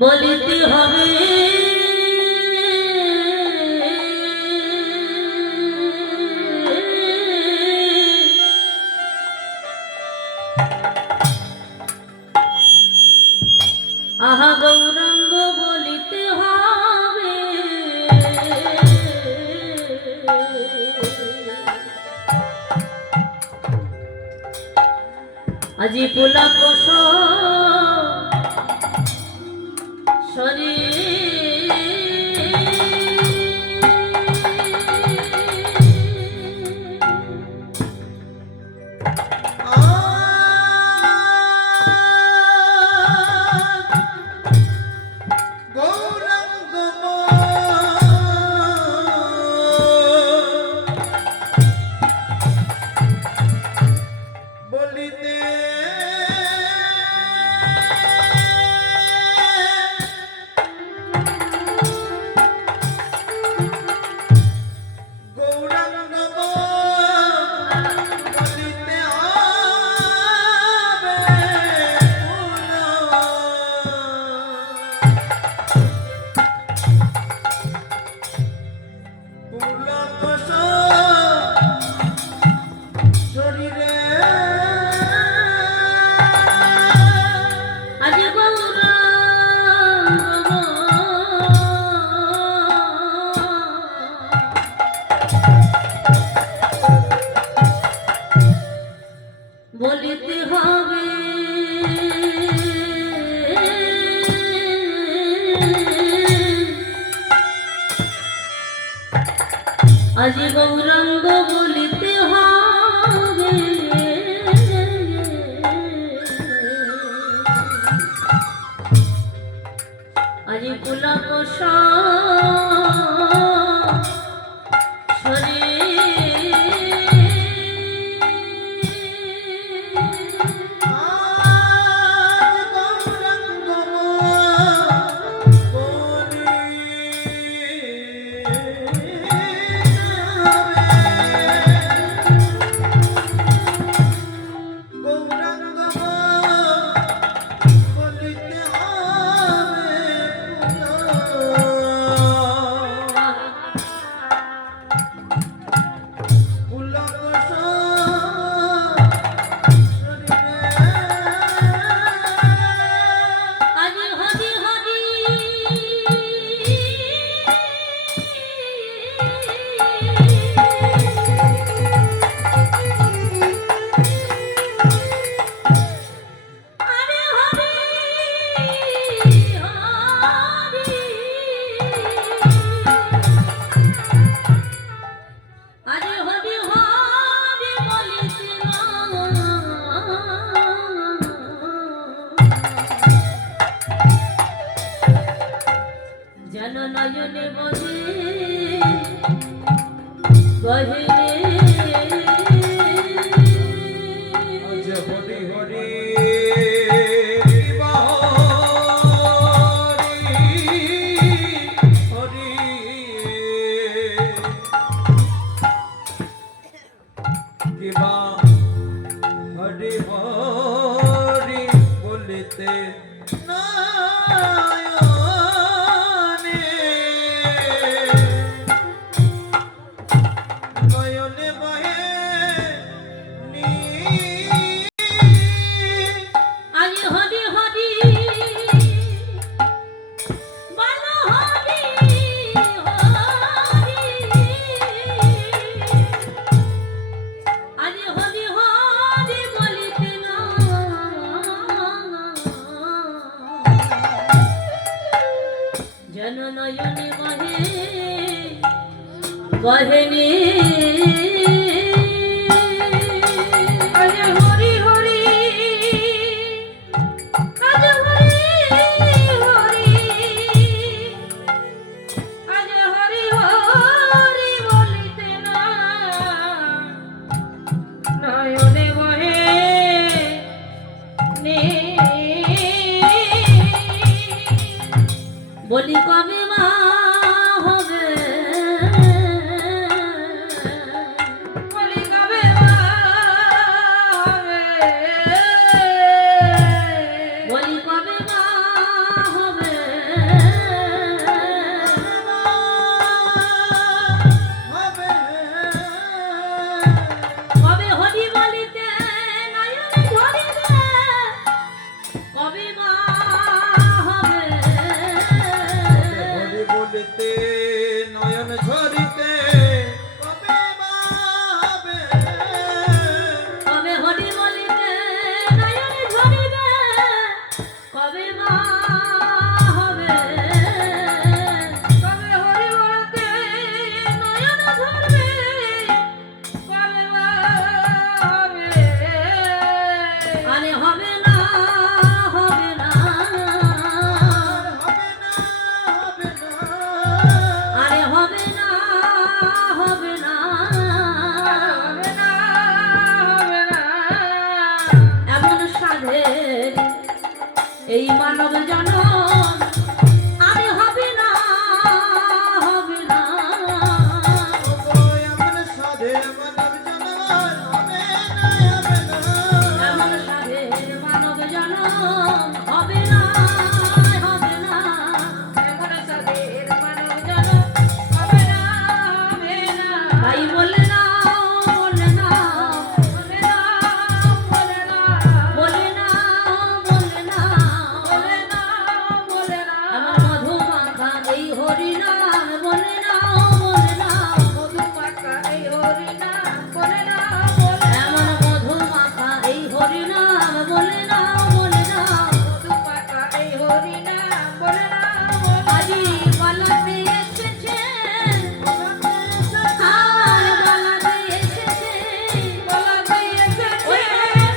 বলিতে হবে আহা গৌরাঙ্গ বলিতে হবে আজি পোলা কোষ শরীর বলিতে হবে আজি গৌরাঙ্গ বলিতে হবে আজি পোলা কোষ যেন নয়নে বলে বহে আজ হরি হরি হরি হরি বলিতে না যেন নয়নে বহেনি আজ হরি হরি আজ হরি হরি আজ হরি হরি বলিতে না নয়নে বহে নে বলি কবে মা হবে বলি কবে মা হবে বলি কবে মা হবে হবে তবে হরি বলতে নয়ন ধরবে কবে মা হবে আরে হবে না হবে না আরে হবে না হবে না হবে না হবে না এমন সাধের এই মানব জনম আরে হবে না হবে না এমন সাধের মানব জনম হবে না হবে না এমন সাধের মানব জনম হবে না হবে না তাই বলে না বলে না বলে না বলে না বলে না বলে না বলে না বলে না আমার মধু মাখা এই হরি নাম বলে না বলে না মধু মাখা এই হরি নাম বলে না বলে এমন মধু মাখা এই হরি নাম বলে না বলে না মধু মাখা এই হরি নাম বলে না আজি বলতে এসেছে আর বলতে এসেছে বলতে এসেছে ওই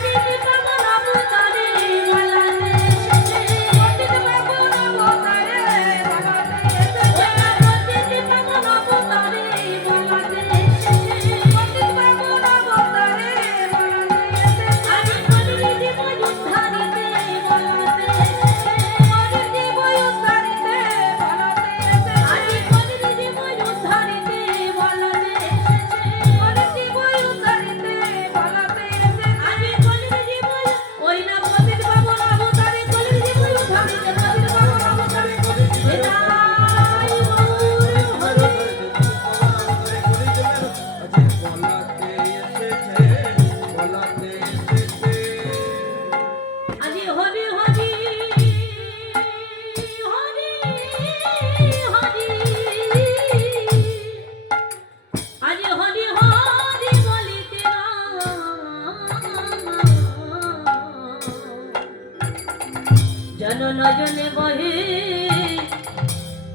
দিদি পাবন অবতারে বলতে এসেছে দিদি পাবন অবতারে বলতে এসেছে ওই দিদি পাবন অবতারে বলতে এসেছে দিদি পাবন অবতারে বলতে এসেছে আমি কলিদি ময়ূরধারিতে বলতে এসেছে কলিদি ময়ূরধারিতে বলতে এসেছে আমি কলিদি ময়ূরধারিতে বলতে এসেছে কলিদি ময়ূরধারিতে বলতে এসেছে আমি কলিদি ময়ূর ওই না কলিদি পাবন অবতারে কলিদি ময়ূরধারিতে কলিদি পাবন অবতারে এটাই গৌর হরি আজি হরি হরি হরি হরি আজি হরি হরি বলিতে জন নজনে বহে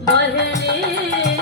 বহে রে